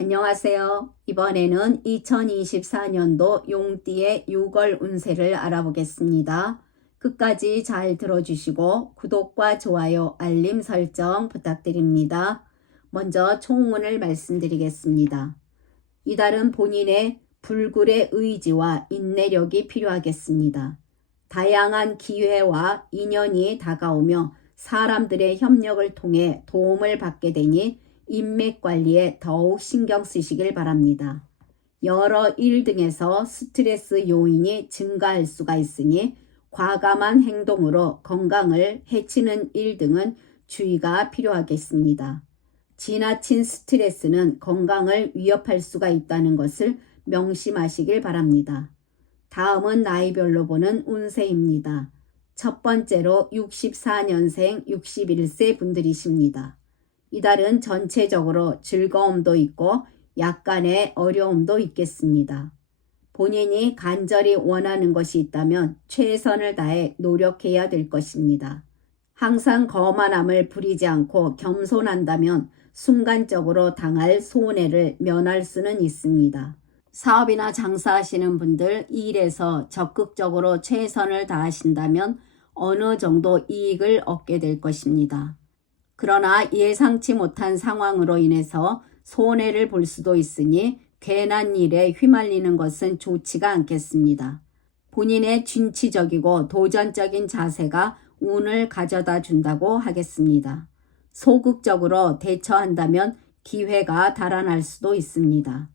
안녕하세요. 이번에는 2024년도 용띠의 6월 운세를 알아보겠습니다. 끝까지 잘 들어주시고 구독과 좋아요, 알림 설정 부탁드립니다. 먼저 총운을 말씀드리겠습니다. 이달은 본인의 불굴의 의지와 인내력이 필요하겠습니다. 다양한 기회와 인연이 다가오며 사람들의 협력을 통해 도움을 받게 되니 인맥 관리에 더욱 신경 쓰시길 바랍니다. 여러 일 등에서 스트레스 요인이 증가할 수가 있으니 과감한 행동으로 건강을 해치는 일 등은 주의가 필요하겠습니다. 지나친 스트레스는 건강을 위협할 수가 있다는 것을 명심하시길 바랍니다. 다음은 나이별로 보는 운세입니다. 첫 번째로 64년생 61세 분들이십니다. 이달은 전체적으로 즐거움도 있고 약간의 어려움도 있겠습니다. 본인이 간절히 원하는 것이 있다면 최선을 다해 노력해야 될 것입니다. 항상 거만함을 부리지 않고 겸손한다면 순간적으로 당할 손해를 면할 수는 있습니다. 사업이나 장사하시는 분들 일에서 적극적으로 최선을 다하신다면 어느 정도 이익을 얻게 될 것입니다. 그러나 예상치 못한 상황으로 인해서 손해를 볼 수도 있으니 괜한 일에 휘말리는 것은 좋지가 않겠습니다. 본인의 진취적이고 도전적인 자세가 운을 가져다 준다고 하겠습니다. 소극적으로 대처한다면 기회가 달아날 수도 있습니다.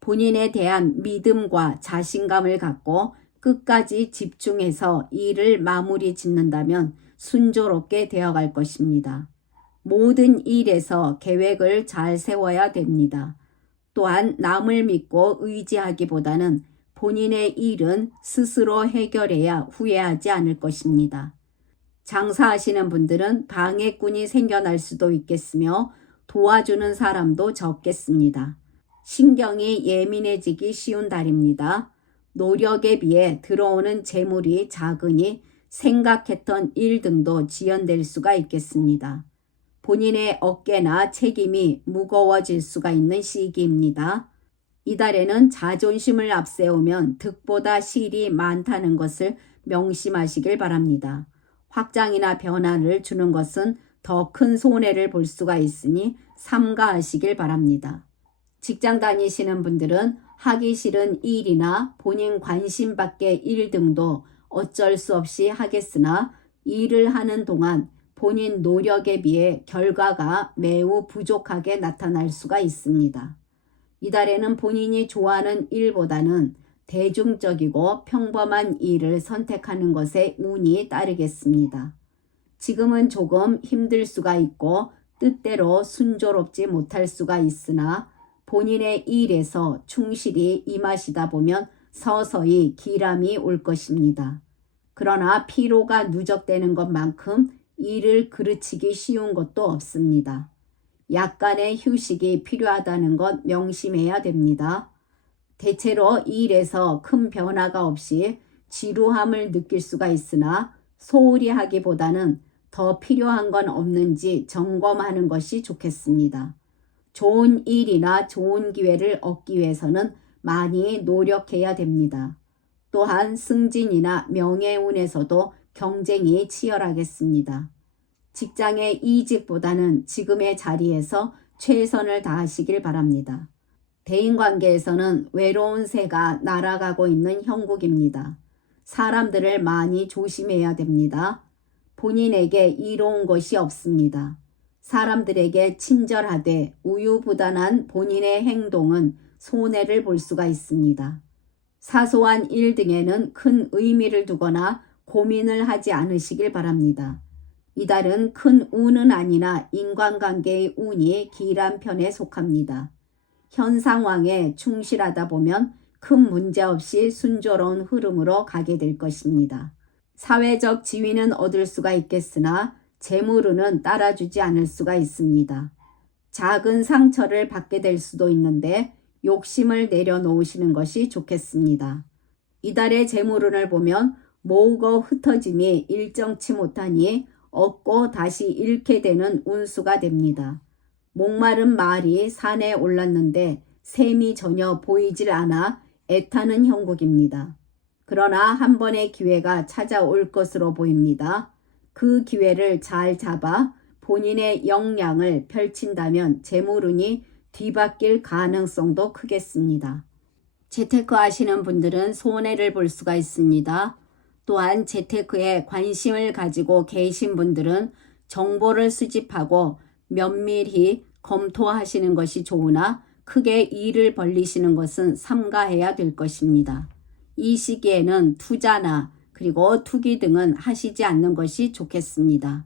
본인에 대한 믿음과 자신감을 갖고 끝까지 집중해서 일을 마무리 짓는다면 순조롭게 되어갈 것입니다. 모든 일에서 계획을 잘 세워야 됩니다. 또한 남을 믿고 의지하기보다는 본인의 일은 스스로 해결해야 후회하지 않을 것입니다. 장사하시는 분들은 방해꾼이 생겨날 수도 있겠으며 도와주는 사람도 적겠습니다. 신경이 예민해지기 쉬운 달입니다. 노력에 비해 들어오는 재물이 작으니 생각했던 일 등도 지연될 수가 있겠습니다. 본인의 어깨나 책임이 무거워질 수가 있는 시기입니다. 이달에는 자존심을 앞세우면 득보다 실이 많다는 것을 명심하시길 바랍니다. 확장이나 변화를 주는 것은 더 큰 손해를 볼 수가 있으니 삼가하시길 바랍니다. 직장 다니시는 분들은 하기 싫은 일이나 본인 관심 밖의 일 등도 어쩔 수 없이 하겠으나 일을 하는 동안 본인 노력에 비해 결과가 매우 부족하게 나타날 수가 있습니다. 이달에는 본인이 좋아하는 일보다는 대중적이고 평범한 일을 선택하는 것에 운이 따르겠습니다. 지금은 조금 힘들 수가 있고 뜻대로 순조롭지 못할 수가 있으나 본인의 일에서 충실히 임하시다 보면 서서히 기람이 올 것입니다. 그러나 피로가 누적되는 것만큼 일을 그르치기 쉬운 것도 없습니다. 약간의 휴식이 필요하다는 것 명심해야 됩니다. 대체로 일에서 큰 변화가 없이 지루함을 느낄 수가 있으나 소홀히 하기보다는 더 필요한 건 없는지 점검하는 것이 좋겠습니다. 좋은 일이나 좋은 기회를 얻기 위해서는 많이 노력해야 됩니다. 또한 승진이나 명예운에서도 경쟁이 치열하겠습니다. 직장의 이직보다는 지금의 자리에서 최선을 다하시길 바랍니다. 대인관계에서는 외로운 새가 날아가고 있는 형국입니다. 사람들을 많이 조심해야 됩니다. 본인에게 이로운 것이 없습니다. 사람들에게 친절하되 우유부단한 본인의 행동은 손해를 볼 수가 있습니다. 사소한 일 등에는 큰 의미를 두거나 고민을 하지 않으시길 바랍니다. 이달은 큰 운은 아니나 인간관계의 운이 길한 편에 속합니다. 현 상황에 충실하다 보면 큰 문제 없이 순조로운 흐름으로 가게 될 것입니다. 사회적 지위는 얻을 수가 있겠으나 재물운은 따라주지 않을 수가 있습니다. 작은 상처를 받게 될 수도 있는데 욕심을 내려놓으시는 것이 좋겠습니다. 이달의 재물운을 보면 모으고 흩어짐이 일정치 못하니 얻고 다시 잃게 되는 운수가 됩니다. 목마른 말이 산에 올랐는데 샘이 전혀 보이질 않아 애타는 형국입니다. 그러나 한 번의 기회가 찾아올 것으로 보입니다. 그 기회를 잘 잡아 본인의 역량을 펼친다면 재물운이 뒤바뀔 가능성도 크겠습니다. 재테크 하시는 분들은 손해를 볼 수가 있습니다. 또한 재테크에 관심을 가지고 계신 분들은 정보를 수집하고 면밀히 검토하시는 것이 좋으나 크게 일을 벌리시는 것은 삼가해야 될 것입니다. 이 시기에는 투자나 그리고 투기 등은 하시지 않는 것이 좋겠습니다.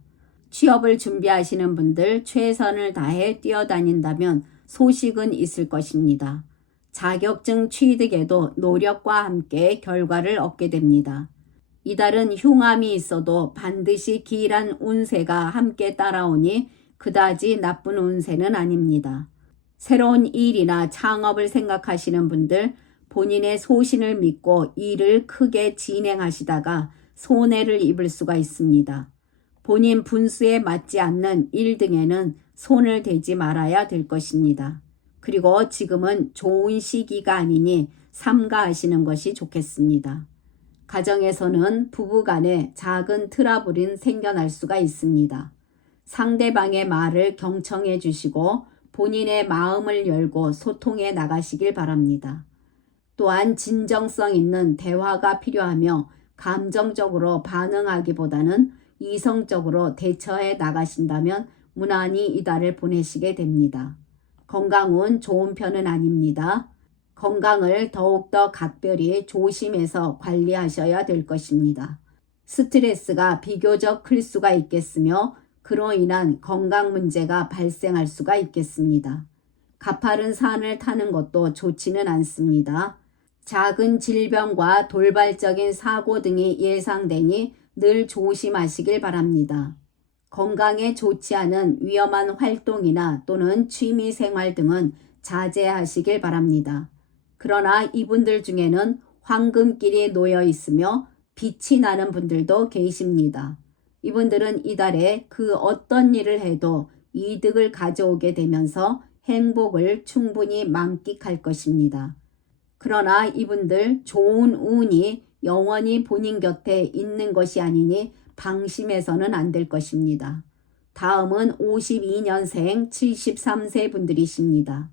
취업을 준비하시는 분들 최선을 다해 뛰어다닌다면 소식은 있을 것입니다. 자격증 취득에도 노력과 함께 결과를 얻게 됩니다. 이달은 흉함이 있어도 반드시 기일한 운세가 함께 따라오니 그다지 나쁜 운세는 아닙니다. 새로운 일이나 창업을 생각하시는 분들 본인의 소신을 믿고 일을 크게 진행하시다가 손해를 입을 수가 있습니다. 본인 분수에 맞지 않는 일 등에는 손을 대지 말아야 될 것입니다. 그리고 지금은 좋은 시기가 아니니 삼가하시는 것이 좋겠습니다. 가정에서는 부부간에 작은 트러블이 생겨날 수가 있습니다. 상대방의 말을 경청해 주시고 본인의 마음을 열고 소통해 나가시길 바랍니다. 또한 진정성 있는 대화가 필요하며 감정적으로 반응하기보다는 이성적으로 대처해 나가신다면 무난히 이달을 보내시게 됩니다. 건강은 좋은 편은 아닙니다. 건강을 더욱더 각별히 조심해서 관리하셔야 될 것입니다. 스트레스가 비교적 클 수가 있겠으며 그로 인한 건강 문제가 발생할 수가 있겠습니다. 가파른 산을 타는 것도 좋지는 않습니다. 작은 질병과 돌발적인 사고 등이 예상되니 늘 조심하시길 바랍니다. 건강에 좋지 않은 위험한 활동이나 또는 취미생활 등은 자제하시길 바랍니다. 그러나 이분들 중에는 황금길이 놓여 있으며 빛이 나는 분들도 계십니다. 이분들은 이달에 그 어떤 일을 해도 이득을 가져오게 되면서 행복을 충분히 만끽할 것입니다. 그러나 이분들 좋은 운이 영원히 본인 곁에 있는 것이 아니니 방심해서는 안 될 것입니다. 다음은 52년생 73세 분들이십니다.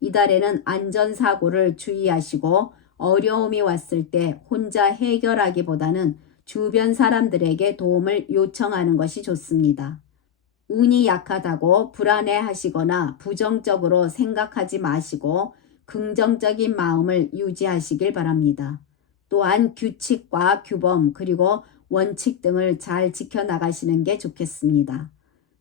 이달에는 안전사고를 주의하시고 어려움이 왔을 때 혼자 해결하기보다는 주변 사람들에게 도움을 요청하는 것이 좋습니다. 운이 약하다고 불안해하시거나 부정적으로 생각하지 마시고 긍정적인 마음을 유지하시길 바랍니다. 또한 규칙과 규범 그리고 원칙 등을 잘 지켜나가시는 게 좋겠습니다.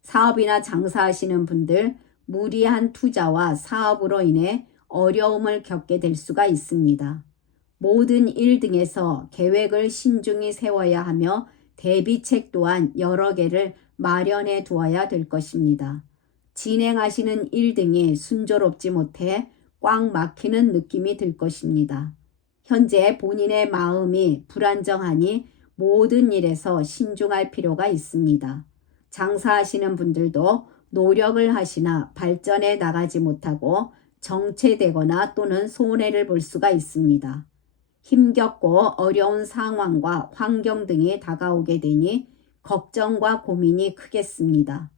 사업이나 장사하시는 분들 무리한 투자와 사업으로 인해 어려움을 겪게 될 수가 있습니다. 모든 일 등에서 계획을 신중히 세워야 하며 대비책 또한 여러 개를 마련해 두어야 될 것입니다. 진행하시는 일 등이 순조롭지 못해 꽉 막히는 느낌이 들 것입니다. 현재 본인의 마음이 불안정하니 모든 일에서 신중할 필요가 있습니다. 장사하시는 분들도 노력을 하시나 발전해 나가지 못하고 정체되거나 또는 손해를 볼 수가 있습니다. 힘겹고 어려운 상황과 환경 등이 다가오게 되니 걱정과 고민이 크겠습니다.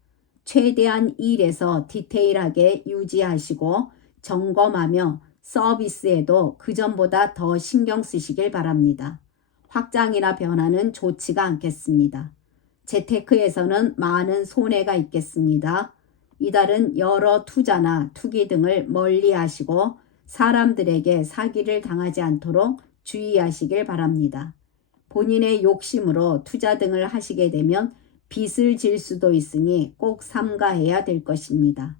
최대한 일에서 디테일하게 유지하시고 점검하며 서비스에도 그전보다 더 신경 쓰시길 바랍니다. 확장이나 변화는 좋지가 않겠습니다. 재테크에서는 많은 손해가 있겠습니다. 이달은 여러 투자나 투기 등을 멀리 하시고 사람들에게 사기를 당하지 않도록 주의하시길 바랍니다. 본인의 욕심으로 투자 등을 하시게 되면 빚을 질 수도 있으니 꼭 삼가해야 될 것입니다.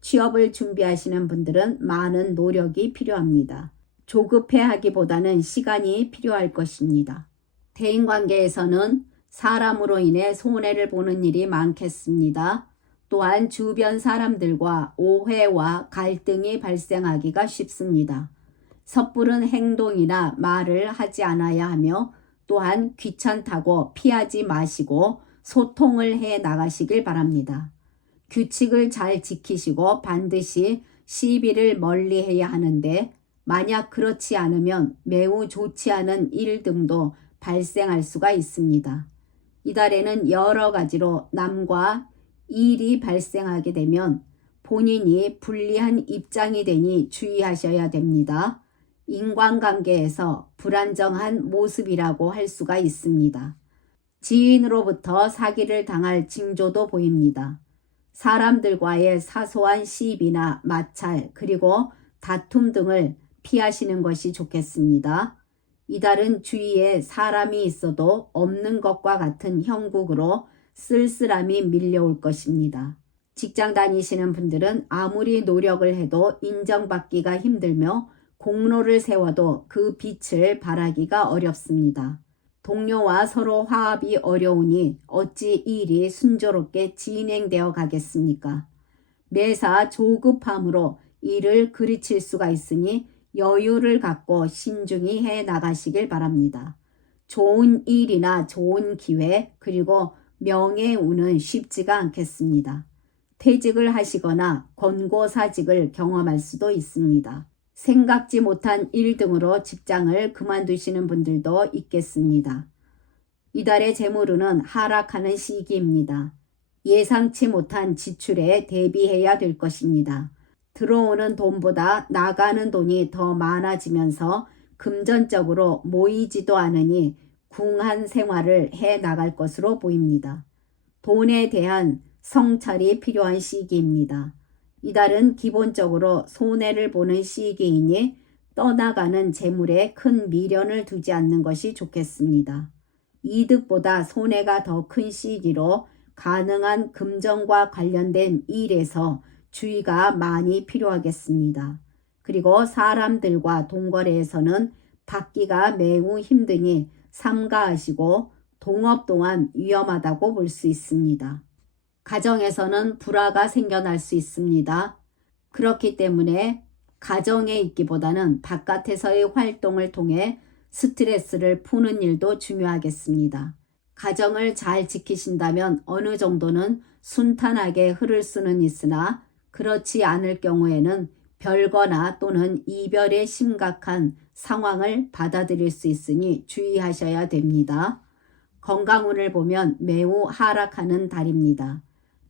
취업을 준비하시는 분들은 많은 노력이 필요합니다. 조급해하기보다는 시간이 필요할 것입니다. 대인관계에서는 사람으로 인해 손해를 보는 일이 많겠습니다. 또한 주변 사람들과 오해와 갈등이 발생하기가 쉽습니다. 섣부른 행동이나 말을 하지 않아야 하며 또한 귀찮다고 피하지 마시고 소통을 해 나가시길 바랍니다. 규칙을 잘 지키시고 반드시 시비를 멀리해야 하는데 만약 그렇지 않으면 매우 좋지 않은 일 등도 발생할 수가 있습니다. 이달에는 여러 가지로 남과 일이 발생하게 되면 본인이 불리한 입장이 되니 주의하셔야 됩니다. 인간관계에서 불안정한 모습이라고 할 수가 있습니다. 지인으로부터 사기를 당할 징조도 보입니다. 사람들과의 사소한 시비나 마찰 그리고 다툼 등을 피하시는 것이 좋겠습니다. 이달은 주위에 사람이 있어도 없는 것과 같은 형국으로 쓸쓸함이 밀려올 것입니다. 직장 다니시는 분들은 아무리 노력을 해도 인정받기가 힘들며 공로를 세워도 그 빛을 발하기가 어렵습니다. 동료와 서로 화합이 어려우니 어찌 일이 순조롭게 진행되어 가겠습니까? 매사 조급함으로 일을 그르칠 수가 있으니 여유를 갖고 신중히 해 나가시길 바랍니다. 좋은 일이나 좋은 기회 그리고 명예운은 쉽지가 않겠습니다. 퇴직을 하시거나 권고사직을 경험할 수도 있습니다. 생각지 못한 일 등으로 직장을 그만두시는 분들도 있겠습니다. 이달의 재물운은 하락하는 시기입니다. 예상치 못한 지출에 대비해야 될 것입니다. 들어오는 돈보다 나가는 돈이 더 많아지면서 금전적으로 모이지도 않으니 궁한 생활을 해 나갈 것으로 보입니다. 돈에 대한 성찰이 필요한 시기입니다. 이달은 기본적으로 손해를 보는 시기이니 떠나가는 재물에 큰 미련을 두지 않는 것이 좋겠습니다. 이득보다 손해가 더 큰 시기로 가능한 금전과 관련된 일에서 주의가 많이 필요하겠습니다. 그리고 사람들과 동거래에서는 받기가 매우 힘드니 삼가하시고 동업 또한 위험하다고 볼 수 있습니다. 가정에서는 불화가 생겨날 수 있습니다. 그렇기 때문에 가정에 있기보다는 바깥에서의 활동을 통해 스트레스를 푸는 일도 중요하겠습니다. 가정을 잘 지키신다면 어느 정도는 순탄하게 흐를 수는 있으나 그렇지 않을 경우에는 별거나 또는 이별의 심각한 상황을 받아들일 수 있으니 주의하셔야 됩니다. 건강운을 보면 매우 하락하는 달입니다.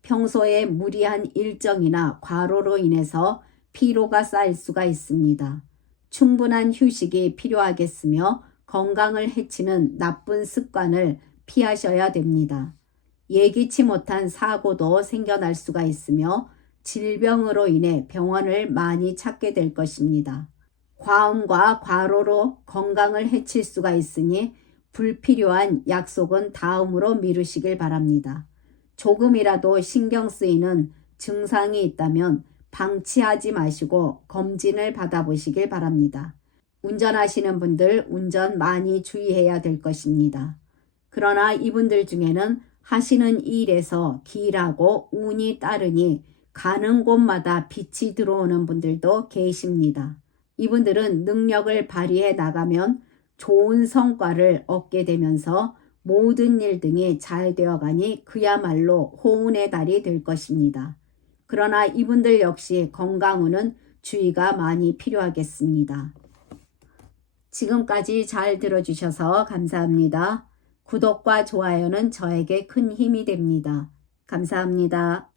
평소에 무리한 일정이나 과로로 인해서 피로가 쌓일 수가 있습니다. 충분한 휴식이 필요하겠으며 건강을 해치는 나쁜 습관을 피하셔야 됩니다. 예기치 못한 사고도 생겨날 수가 있으며 질병으로 인해 병원을 많이 찾게 될 것입니다. 과음과 과로로 건강을 해칠 수가 있으니 불필요한 약속은 다음으로 미루시길 바랍니다. 조금이라도 신경 쓰이는 증상이 있다면 방치하지 마시고 검진을 받아보시길 바랍니다. 운전하시는 분들 운전 많이 주의해야 될 것입니다. 그러나 이분들 중에는 하시는 일에서 길하고 운이 따르니 가는 곳마다 빛이 들어오는 분들도 계십니다. 이분들은 능력을 발휘해 나가면 좋은 성과를 얻게 되면서 모든 일 등이 잘 되어가니 그야말로 호운의 달이 될 것입니다. 그러나 이분들 역시 건강운은 주의가 많이 필요하겠습니다. 지금까지 잘 들어주셔서 감사합니다. 구독과 좋아요는 저에게 큰 힘이 됩니다. 감사합니다.